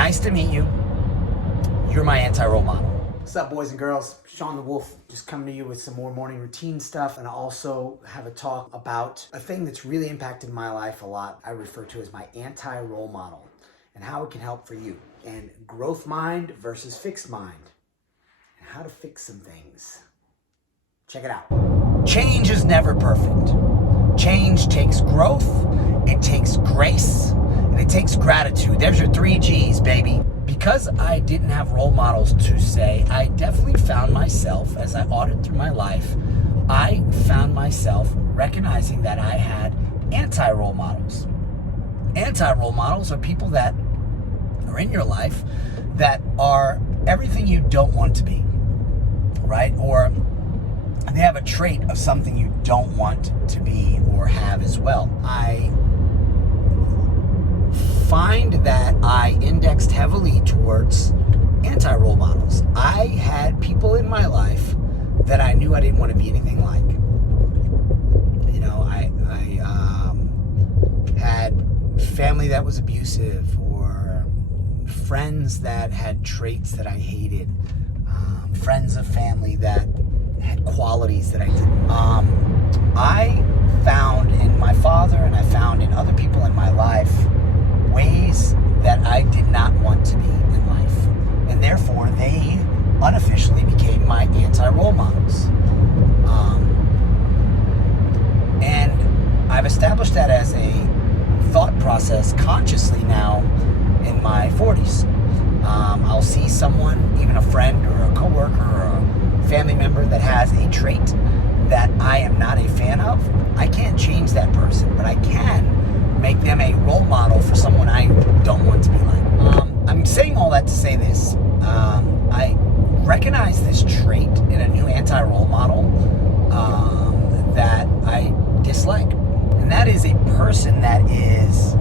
Nice to meet you. You're my anti-role model. What's up, boys and girls? Sean the Wolf, just coming to you with some more morning routine stuff, and I also have a talk about a thing that's really impacted my life a lot. I refer to as my anti-role model and how it can help for you, and growth mind versus fixed mind, and how to fix some things. Check it out. Change is never perfect. Change takes growth, it takes grace, and it takes gratitude. There's your 3 G's, baby. Because I didn't have role models to say, I definitely found myself, as I audited through my life, I found myself recognizing that I had anti-role models. Anti-role models are people that are in your life that are everything you don't want to be, right? Or they have a trait of something you don't want to be or have as well. I find that I indexed heavily towards anti-role models. I had people in my life that I knew I didn't want to be anything like. You know, I had family that was abusive, or friends that had traits that I hated, friends of family that had qualities that I didn't. I found in my father, and I found in other people in my life, ways that I did not want to be in life. And therefore, they unofficially became my anti-role models. And I've established that as a thought process consciously now in my 40s. I'll see someone, even a friend or a coworker or a family member, that has a trait that I am not a fan of. I can't change that person, but I can make them a role model for someone I don't want to be like. I'm saying all that to say this. I recognize this trait in a new anti-role model that I dislike. And that is a person that is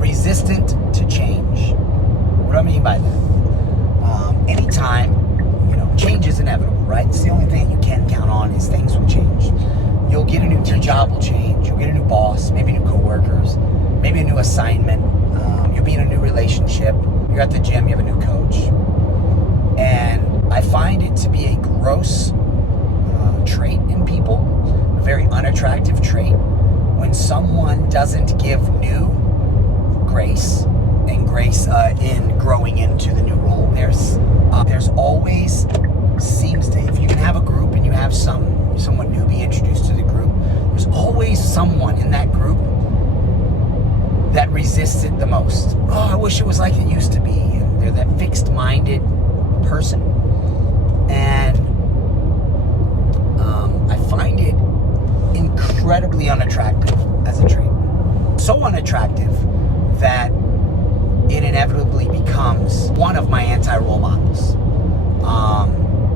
resistant to change. What do I mean by that? Anytime, change is inevitable, right? It's the only thing you can count on is things will change. You'll get a new job will change. You'll get a new boss, maybe new coworkers, maybe a new assignment. You'll be in a new relationship. You're at the gym, you have a new coach. And I find it to be a gross trait in people, a very unattractive trait, when someone doesn't give new grace and grace in growing into the new role. There's always seems to, if you can have a group and you have someone new be introduced to the group, there's always someone in that group that resists it the most. Oh, I wish it was like it used to be. And they're that fixed-minded person. And I find it incredibly unattractive as a trait. So unattractive that it inevitably becomes one of my anti-role models.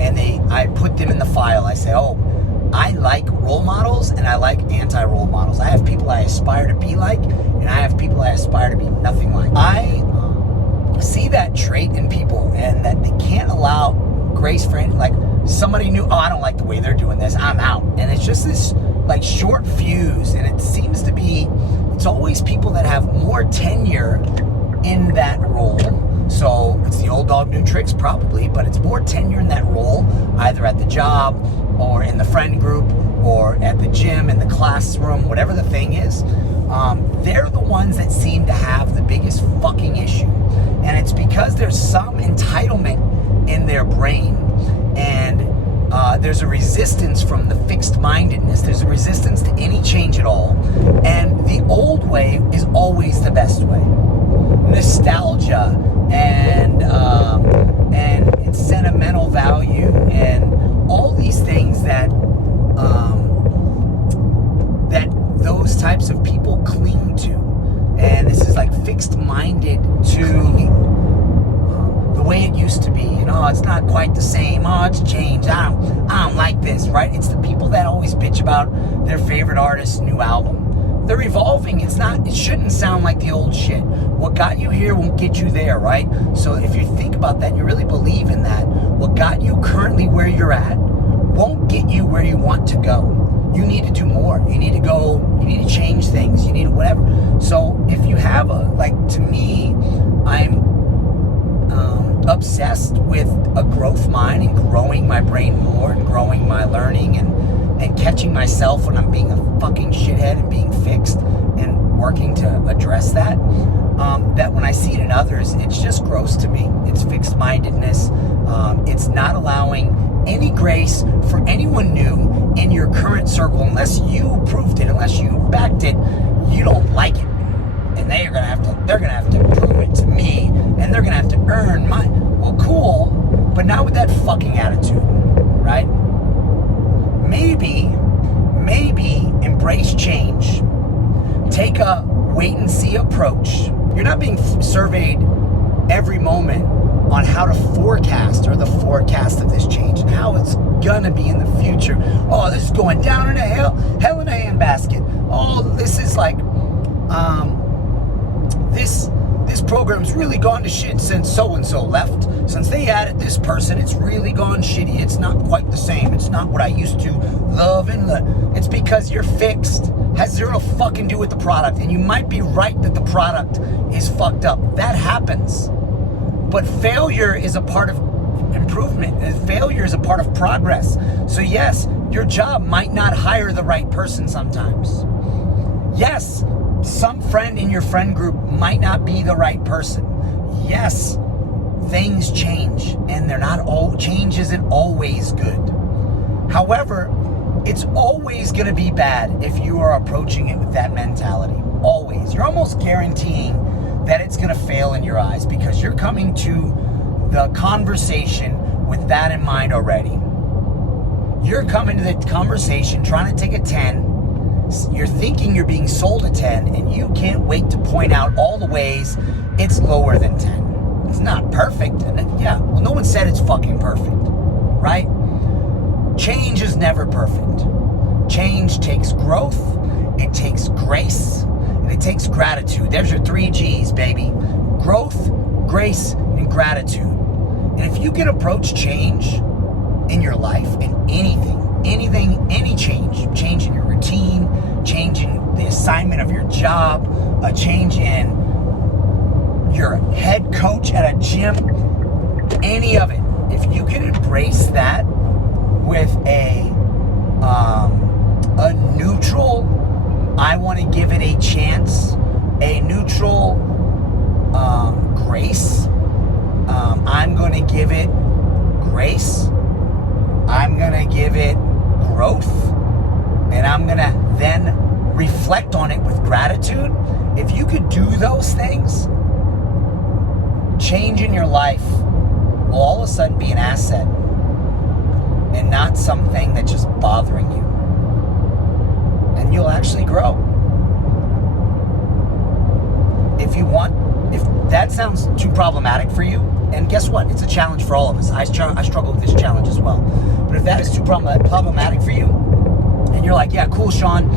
And I put them in the file. I say, I like role models and I like anti-role models. I have people I aspire to be like, and I have people I aspire to be nothing like. I see that trait in people, and that they can't allow grace for like somebody new. I don't like the way they're doing this, I'm out. And it's just this like short fuse, and it seems to be, it's always people that have more tenure in that role. So it's the old dog, new tricks probably, but it's more tenure in that role, either at the job or in the friend group or at the gym, in the classroom, whatever the thing is. They're the ones that seem to have the biggest fucking issue. And it's because there's some entitlement in their brain, and there's a resistance from the fixed-mindedness. There's a resistance to any change at all. And the old way is always the best way. Nostalgia and sentimental value and all these things that those types of people cling to. And this is like fixed-minded to the way it used to be. It's not quite the same. It's changed. I don't like this, right? It's the people that always bitch about their favorite artist's new album. They're evolving. It shouldn't sound like the old shit. What got you here won't get you there, right? So if you think about that and you really believe in that, what got you currently where you're at won't get you where you want to go. You need to do more. You need to go, you need to change things. You need to whatever. So if you have to me, I'm obsessed with a growth mind and growing my brain more and growing my learning and catching myself when I'm being a fucking shithead and being fixed and working to address that, that when I see it in others, it's just gross to me. It's fixed-mindedness. It's not allowing any grace for anyone new in your current circle unless you proved it, unless you backed it. You don't like it, and they're gonna have to prove it to me, and they're gonna have to earn my. Well, cool, but not with that fucking attitude, right? Maybe embrace change. Take a wait and see approach. You're not being surveyed every moment on how to forecast or the forecast of this change and how it's gonna be in the future. Oh, this is going down in a hell in a handbasket. Oh, this is like, this program's really gone to shit since so-and-so left. Since they added this person, it's really gone shitty. It's not quite the same. It's not what I used to love and it's because you're fixed. Has zero fucking do with the product. And you might be right that the product is fucked up. That happens. But failure is a part of improvement. And failure is a part of progress. So yes, your job might not hire the right person sometimes. Yes, some friend in your friend group might not be the right person. Yes, things change, and change isn't always good. However, it's always going to be bad if you are approaching it with that mentality. Always. You're almost guaranteeing that it's going to fail in your eyes because you're coming to the conversation with that in mind already. You're coming to the conversation trying to take a 10. You're thinking you're being sold a 10, and you can't wait to point out all the ways it's lower than 10. It's not perfect. And yeah, well, no one said it's fucking perfect, right? Change is never perfect. Change takes growth, it takes grace, and it takes gratitude. There's your 3 G's, baby. Growth, grace, and gratitude. And if you can approach change in your life, in any change in your routine, change in the assignment of your job, a change in your head coach at a gym, any of it, if you can embrace that with a neutral, I want to give it a chance, a neutral grace, I'm going to give it grace, I'm going to give it growth, and I'm going to then reflect on it with gratitude. If you could do those things, change in your life will all of a sudden be an asset and not something that's just bothering you. And you'll actually grow. If that sounds too problematic for you, and guess what? It's a challenge for all of us. I struggle with this challenge as well. But if that is too problematic for you, and you're like, yeah, cool, Sean,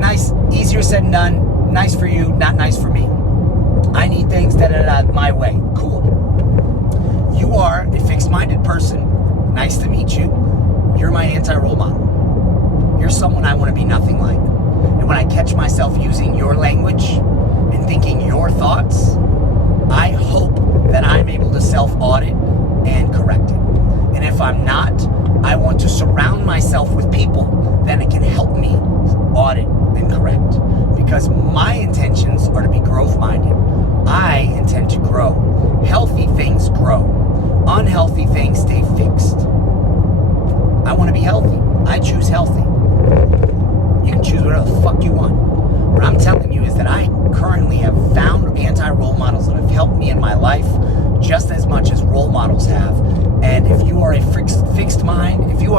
nice, easier said than done, nice for you, not nice for me. I need things my way. Cool. You are a fixed-minded person. Nice to meet you. You're my anti-role model. You're someone I want to be nothing like. And when I catch myself using your language and thinking your thoughts, I hope that I'm able to self-audit and correct it. And if I'm not, I want to surround myself with people that it can help me audit and correct. Because my intentions are to be growth-minded. I intend to grow. Healthy things grow. Unhealthy things stay fixed. I want to be healthy. I choose healthy. You can choose whatever the fuck you want. What I'm telling you is that I currently have found anti-role models that have helped me in my life just as much as role models have. And if you are a fixed mind, and you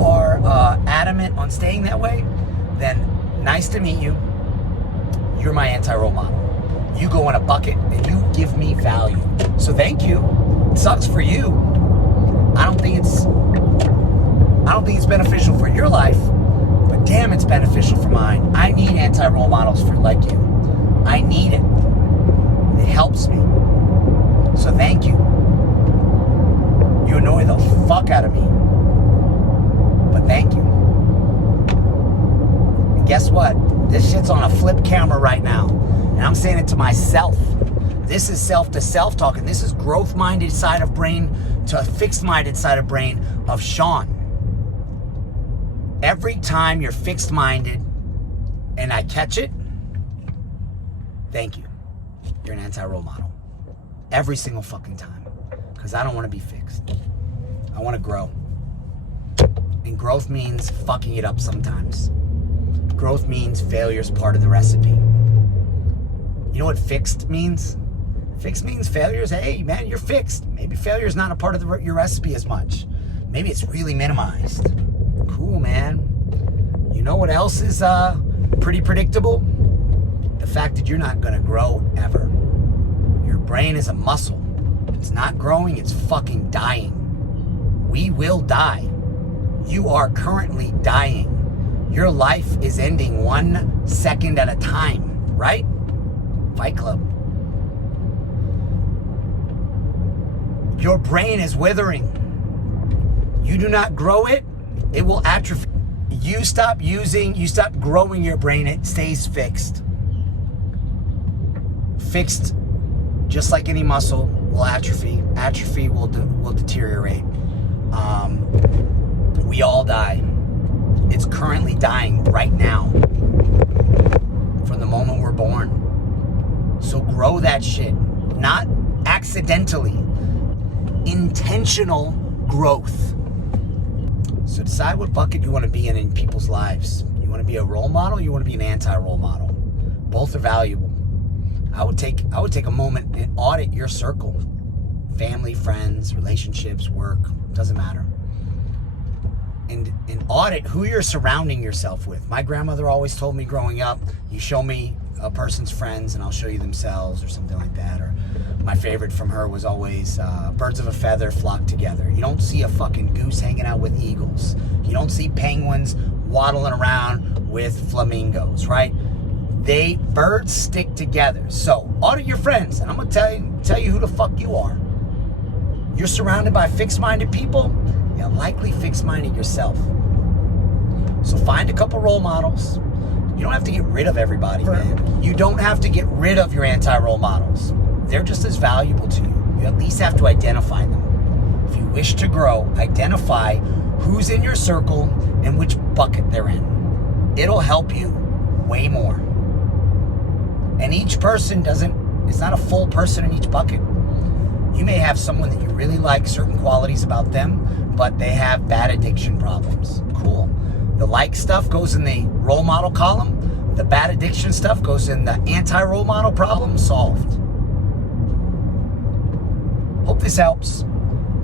are adamant on staying that way, then nice to meet you. You're my anti-role model. You go in a bucket and you give me value. So thank you. It sucks for you. I don't think it's beneficial for your life, but damn, it's beneficial for mine. I need anti-role models like you. I need it. It helps me. So thank you. You annoy the fuck out of me. But thank you. And guess what? This shit's on a flip camera right now. And I'm saying it to myself. This is self to self talking. This is growth-minded side of brain to fixed-minded side of brain of Sean. Every time you're fixed-minded and I catch it, thank you. You're an anti-role model. Every single fucking time. Because I don't want to be fixed. I want to grow. And growth means fucking it up sometimes. Growth means failure's part of the recipe. You know what fixed means? Fixed means failure's, hey man, you're fixed. Maybe failure's not a part of your recipe as much. Maybe it's really minimized. Cool, man. You know what else is pretty predictable? The fact that you're not gonna grow ever. Your brain is a muscle. It's not growing, it's fucking dying. We will die. You are currently dying. Your life is ending 1 second at a time, right? Fight Club. Your brain is withering. You do not grow it, it will atrophy. You stop growing your brain, it stays fixed. Fixed, just like any muscle, will atrophy. Atrophy will deteriorate. We all die. It's currently dying right now from the moment we're born. So grow that shit. Not accidentally. Intentional growth. So decide what bucket you want to be in people's lives. You want to be a role model, you want to be an anti-role model. Both are valuable. I would take a moment and audit your circle. Family, friends, relationships, work, doesn't matter. And audit who you're surrounding yourself with. My grandmother always told me growing up, you show me a person's friends and I'll show you themselves, or something like that. Or my favorite from her was always birds of a feather flock together. You don't see a fucking goose hanging out with eagles. You don't see penguins waddling around with flamingos, right? Birds stick together. So audit your friends, and I'm gonna tell you who the fuck you are. You're surrounded by fixed-minded people, you're likely fixed-minded yourself. So find a couple role models. You don't have to get rid of everybody, man. You don't have to get rid of your anti-role models. They're just as valuable to you. You at least have to identify them. If you wish to grow, identify who's in your circle and which bucket they're in. It'll help you way more. And each person it's not a full person in each bucket. You may have someone that you really like, certain qualities about them, but they have bad addiction problems. Cool. The like stuff goes in the role model column. The bad addiction stuff goes in the anti-role model problem. Solved. Hope this helps.